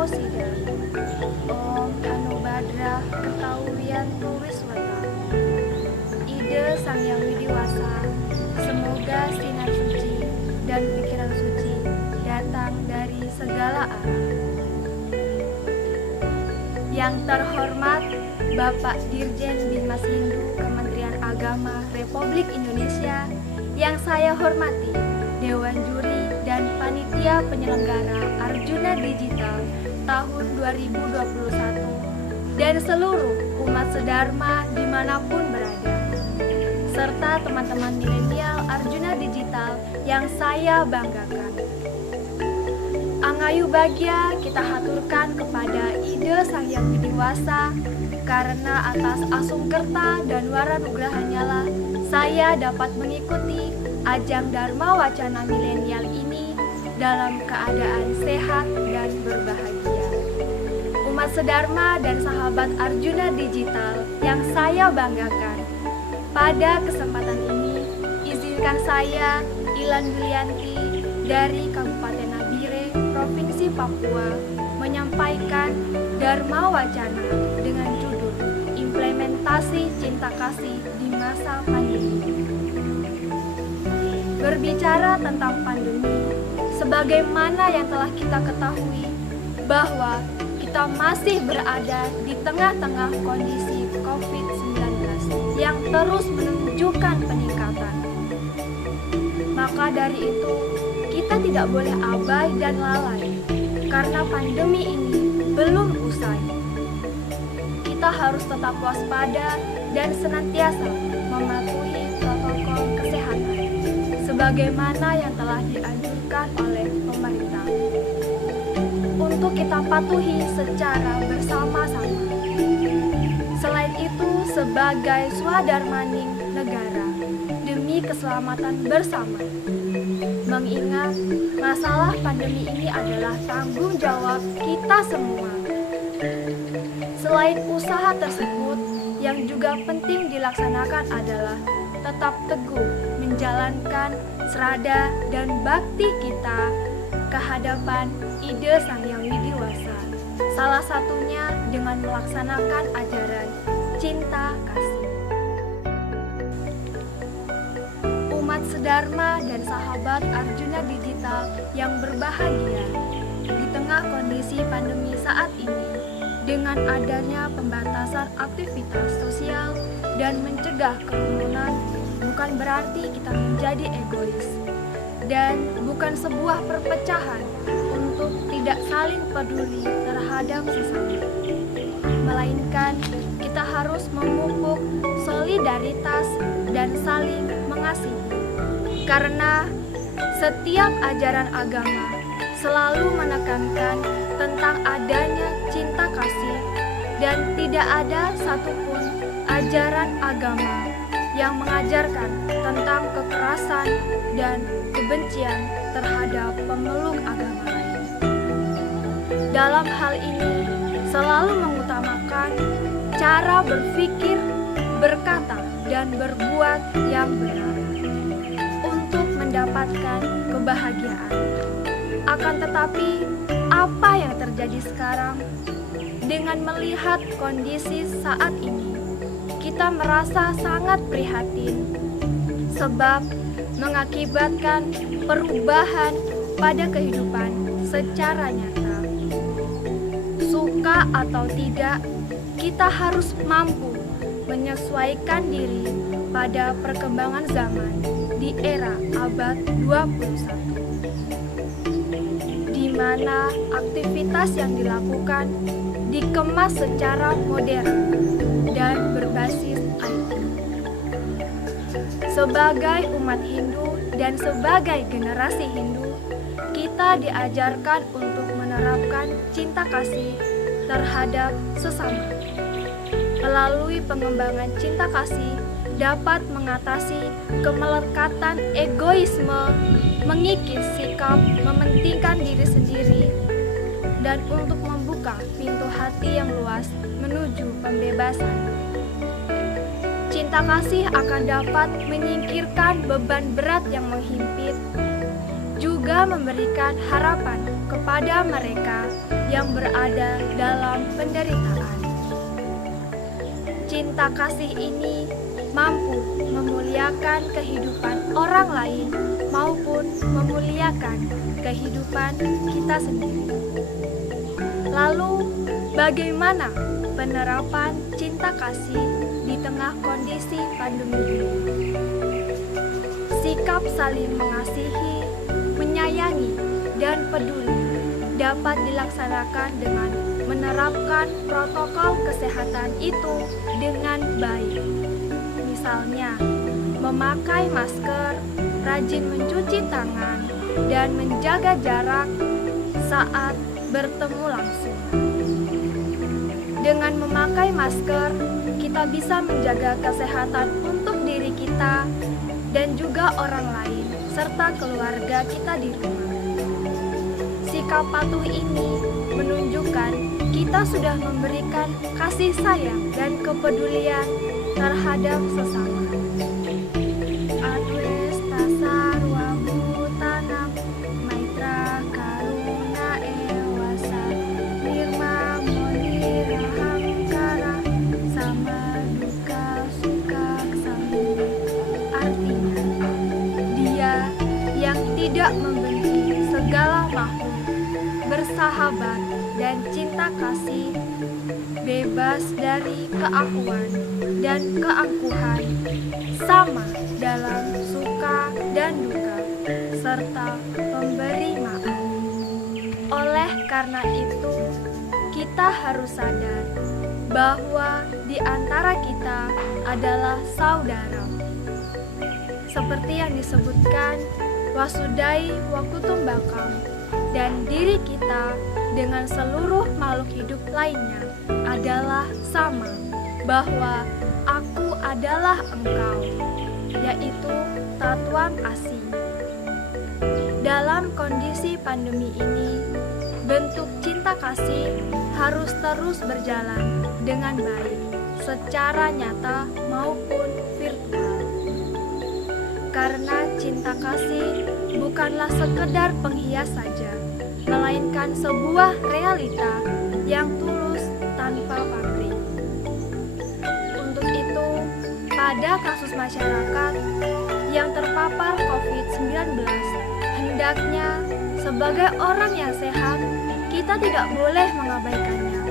Namo Siddha. Om Anubadrah Ketahuian Turiswata. Ide Sang Yang Widiwasa, semoga sinar suci dan pikiran suci datang dari segala arah. Yang terhormat Bapak Dirjen Binmas Hindu Kementerian Agama Republik Indonesia, yang saya hormati Dewan Juri dan Panitia Penyelenggara Arjuna Digital tahun 2021, dan seluruh umat sedharma dimanapun berada, serta teman-teman milenial Arjuna Digital yang saya banggakan. Angayu Bagya kita haturkan kepada Ide Sang Yang Widiwasa, karena atas asungkerta dan waranugrahanya lah saya dapat mengikuti ajang Dharma Wacana Milenial ini dalam keadaan sehat dan berbahagia. Umat sedharma dan sahabat Arjuna Digital yang saya banggakan, pada kesempatan ini izinkan saya, Ilan Yulianti dari Kabupaten Nabire, Provinsi Papua, menyampaikan Dharma Wacana dengan judul Implementasi Cinta Kasih di Masa Pandemi. Berbicara tentang pandemi, sebagaimana yang telah kita ketahui bahwa kita masih berada di tengah-tengah kondisi COVID-19 yang terus menunjukkan peningkatan. Maka dari itu, kita tidak boleh abai dan lalai, karena pandemi ini belum usai. Kita harus tetap waspada dan senantiasa mematuhi protokol kesehatan sebagaimana yang telah dianjurkan oleh pemerintah untuk kita patuhi secara bersama-sama. Selain itu, sebagai swadharmaning negara demi keselamatan bersama, mengingat masalah pandemi ini adalah tanggung jawab kita semua. Selain usaha tersebut, yang juga penting dilaksanakan adalah tetap teguh menjalankan serada dan bakti kita kehadapan Ide Sang Yang Widiwasa. Salah satunya dengan melaksanakan ajaran cinta kasih. Umat sedharma dan sahabat Arjuna Digital yang berbahagia, di tengah kondisi pandemi saat ini, dengan adanya pembatasan aktivitas sosial dan mencegah kerumunan, bukan berarti kita menjadi egois, dan bukan sebuah perpecahan untuk tidak saling peduli terhadap sesama, melainkan kita harus memupuk solidaritas dan saling mengasihi, karena setiap ajaran agama selalu menekankan tentang adanya cinta kasih, dan tidak ada satupun ajaran agama yang mengajarkan tentang kekerasan dan kebencian terhadap pemeluk agama lain. Dalam hal ini, selalu mengutamakan cara berpikir, berkata, dan berbuat yang benar untuk mendapatkan kebahagiaan. Akan tetapi, apa yang terjadi sekarang? Dengan melihat kondisi saat ini, kita merasa sangat prihatin, sebab mengakibatkan perubahan pada kehidupan secara nyata. Suka atau tidak, kita harus mampu menyesuaikan diri pada perkembangan zaman di era abad 21. Di mana aktivitas yang dilakukan dikemas secara modern dan berbasis IT. Sebagai umat Hindu dan sebagai generasi Hindu, kita diajarkan untuk menerapkan cinta kasih terhadap sesama. Melalui pengembangan cinta kasih dapat mengatasi kemelekatan egoisme, mengikis sikap mementingkan diri sendiri, dan untuk membuka pintu hati yang luas menuju pembebasan. Cinta kasih akan dapat menyingkirkan beban berat yang menghimpit, juga memberikan harapan kepada mereka yang berada dalam penderitaan. Cinta kasih ini mampu memuliakan kehidupan orang lain maupun memuliakan kehidupan kita sendiri. Lalu, bagaimana penerapan cinta kasih di tengah kondisi pandemi ini? Sikap saling mengasihi, menyayangi, dan peduli dapat dilaksanakan dengan menerapkan protokol kesehatan itu dengan baik. Misalnya, memakai masker, rajin mencuci tangan, dan menjaga jarak saat bertemu langsung. Dengan memakai masker, kita bisa menjaga kesehatan untuk diri kita dan juga orang lain, serta keluarga kita di rumah. Sikap patuh ini menunjukkan kita sudah memberikan kasih sayang dan kepedulian terhadap sesama. Adwes tasar wabu tanam maitra karuna ewasa nirma moni raham kara sama duka suka kesami. Artinya, dia yang tidak membenci segala makhluk, bersahabat dan cinta kasih, bebas dari keakuan dan keangkuhan, sama dalam suka dan duka, serta pemberi maaf. Oleh karena itu, kita harus sadar bahwa di antara kita adalah saudara. Seperti yang disebutkan Wasudai Wakutumbakam, dan diri kita dengan seluruh makhluk hidup lainnya adalah sama, bahwa aku adalah engkau, yaitu Tatuan Asih. Dalam kondisi pandemi ini, bentuk cinta kasih harus terus berjalan dengan baik, secara nyata maupun virtual. Karena cinta kasih bukanlah sekedar penghias saja, melainkan sebuah realita yang tulus tanpa pamrih. Untuk itu, pada kasus masyarakat yang terpapar COVID-19, hendaknya sebagai orang yang sehat, kita tidak boleh mengabaikannya.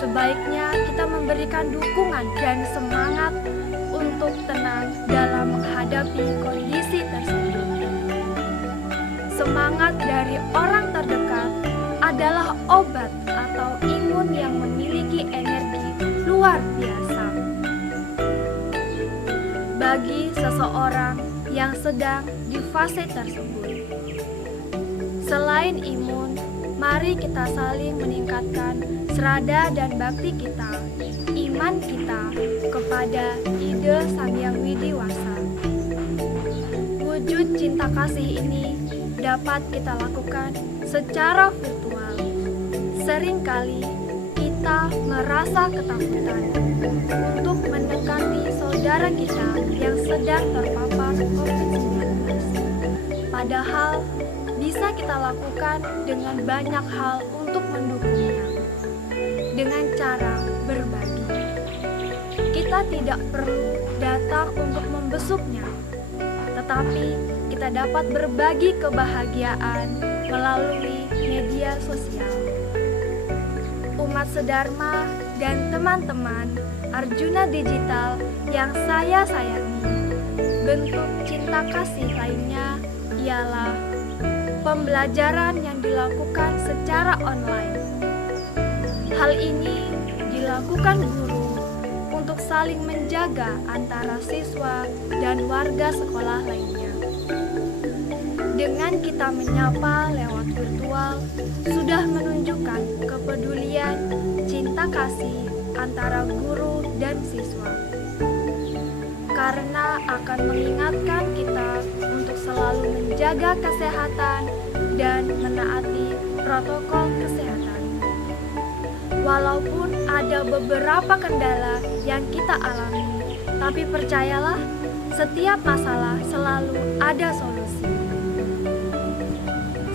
Sebaiknya kita memberikan dukungan dan semangat untuk tenang dalam menghadapi kondisi tersebut. Semangat dari orang terdekat adalah obat atau imun yang memiliki energi luar biasa bagi seseorang yang sedang di fase tersebut. Selain imun, mari kita saling meningkatkan serada dan bakti kita, iman kita kepada ide Sang Hyang Widi Wasa. Wujud cinta kasih ini dapat kita lakukan secara virtual. Seringkali kita merasa ketakutan untuk mendekati saudara kita yang sedang terpapar COVID-19. Padahal bisa kita lakukan dengan banyak hal untuk mendukungnya. Dengan cara berbagi. Kita tidak perlu datang untuk membesuknya, tetapi kita dapat berbagi kebahagiaan melalui media sosial. Umat Sedharma dan teman-teman Arjuna Digital yang saya sayangi, bentuk cinta kasih lainnya ialah pembelajaran yang dilakukan secara online. Hal ini dilakukan guru untuk saling menjaga antara siswa dan warga sekolah lainnya. Dengan kita menyapa lewat virtual, sudah menunjukkan kepedulian, cinta kasih antara guru dan siswa. Karena akan mengingatkan kita untuk selalu menjaga kesehatan dan menaati protokol kesehatan. Walaupun ada beberapa kendala yang kita alami, tapi percayalah, setiap masalah selalu ada solusi.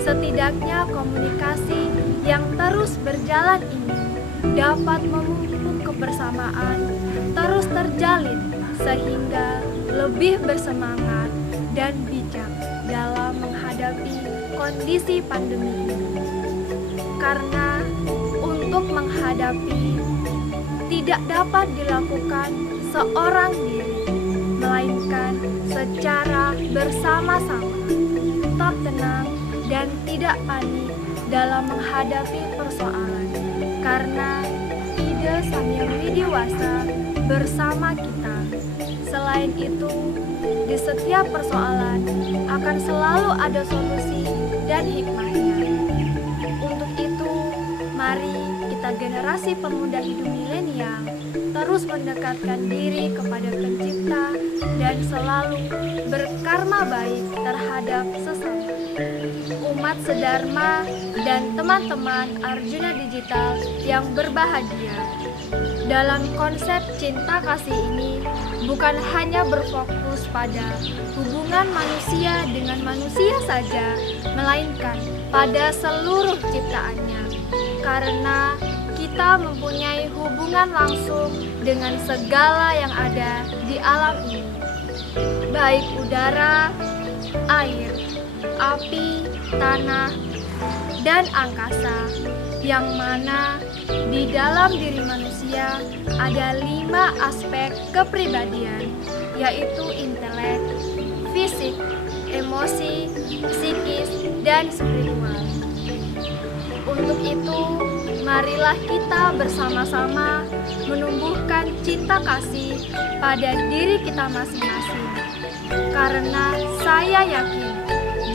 Setidaknya komunikasi yang terus terus berjalan ini dapat memupuk kebersamaan terus terjalin sehingga lebih bersemangat dan bijak dalam menghadapi kondisi pandemi ini. Karena untuk menghadapi tidak dapat dilakukan seorang diri, melainkan secara bersama-sama. Tetap tenang dan tidak panik dalam menghadapi persoalan, karena ide Sang Hyang Widiwasa bersama kita. Selain itu, di setiap persoalan akan selalu ada solusi dan hikmahnya. Untuk itu, mari kita generasi pemuda hidup milenial terus mendekatkan diri kepada Pencipta dan selalu berkarma baik terhadap sesama. Umat sedharma dan teman-teman Arjuna Digital yang berbahagia. Dalam konsep cinta kasih ini bukan hanya berfokus pada hubungan manusia dengan manusia saja, melainkan pada seluruh ciptaannya. Karena kita mempunyai hubungan langsung dengan segala yang ada di alam ini, baik udara, air, api, tanah, dan angkasa, yang mana di dalam diri manusia ada 5 aspek kepribadian, yaitu intelek, fisik, emosi, psikis, dan spiritual. Untuk itu, marilah kita bersama-sama menumbuhkan cinta kasih pada diri kita masing-masing. Karena saya yakin,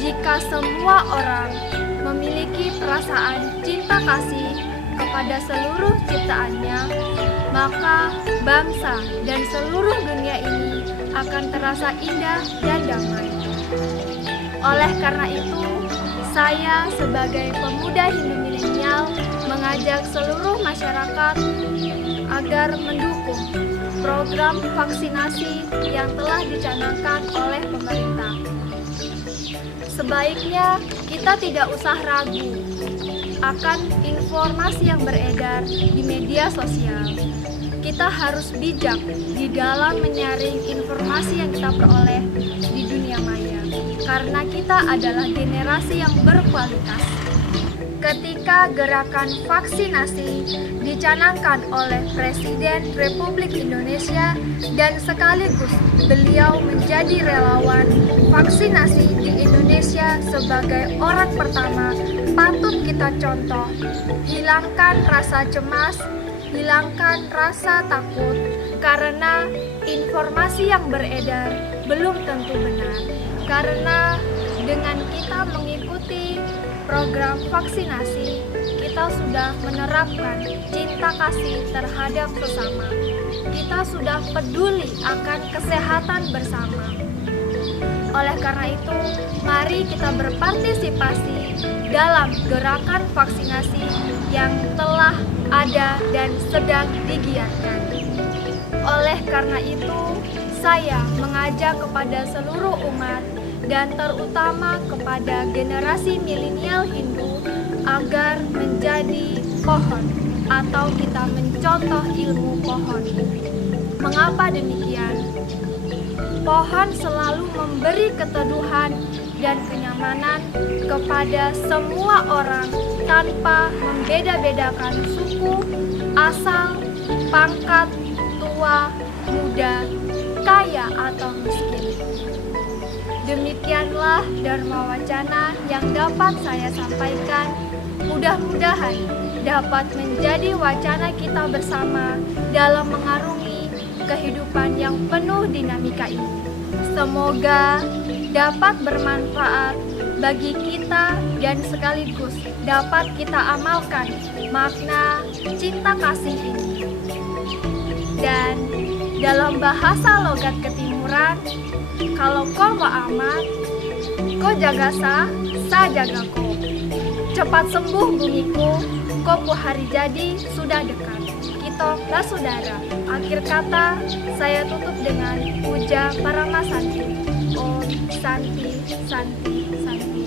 jika semua orang memiliki perasaan cinta kasih kepada seluruh ciptaannya, maka bangsa dan seluruh dunia ini akan terasa indah dan damai. Oleh karena itu, saya sebagai pemuda Hindu milenial mengajak seluruh masyarakat agar mendukung program vaksinasi yang telah dicanangkan oleh pemerintah. Sebaiknya kita tidak usah ragu akan informasi yang beredar di media sosial. Kita harus bijak di dalam menyaring informasi yang kita peroleh di dunia maya, karena kita adalah generasi yang berkualitas. Ketika gerakan vaksinasi dicanangkan oleh Presiden Republik Indonesia dan sekaligus beliau menjadi relawan vaksinasi di Indonesia sebagai orang pertama, patut kita contoh. Hilangkan rasa cemas, hilangkan rasa takut, karena informasi yang beredar belum tentu benar. Karena dengan kita mengikuti program vaksinasi, kita sudah menerapkan cinta kasih terhadap sesama. Kita sudah peduli akan kesehatan bersama. Oleh karena itu, mari kita berpartisipasi dalam gerakan vaksinasi yang telah ada dan sedang digiatkan. Oleh karena itu, saya mengajak kepada seluruh umat dan terutama kepada generasi milenial Hindu agar menjadi pohon atau kita mencontoh ilmu pohon. Mengapa demikian? Pohon selalu memberi keteduhan dan kenyamanan kepada semua orang tanpa membeda-bedakan suku, asal, pangkat, tua, muda, kaya atau miskin. Demikianlah Dharma Wacana yang dapat saya sampaikan. Mudah-mudahan dapat menjadi wacana kita bersama dalam mengarungi kehidupan yang penuh dinamika ini. Semoga dapat bermanfaat bagi kita dan sekaligus dapat kita amalkan makna cinta kasih ini. Dan dalam bahasa logat Ketimuran, kalau kau mau amat, kau jaga sa jaga ko. Cepat sembuh bumiku, kau hari jadi sudah dekat. Kita lah saudara. Akhir kata, saya tutup dengan puja Parama Santi. Om Santi, Santi, Santi.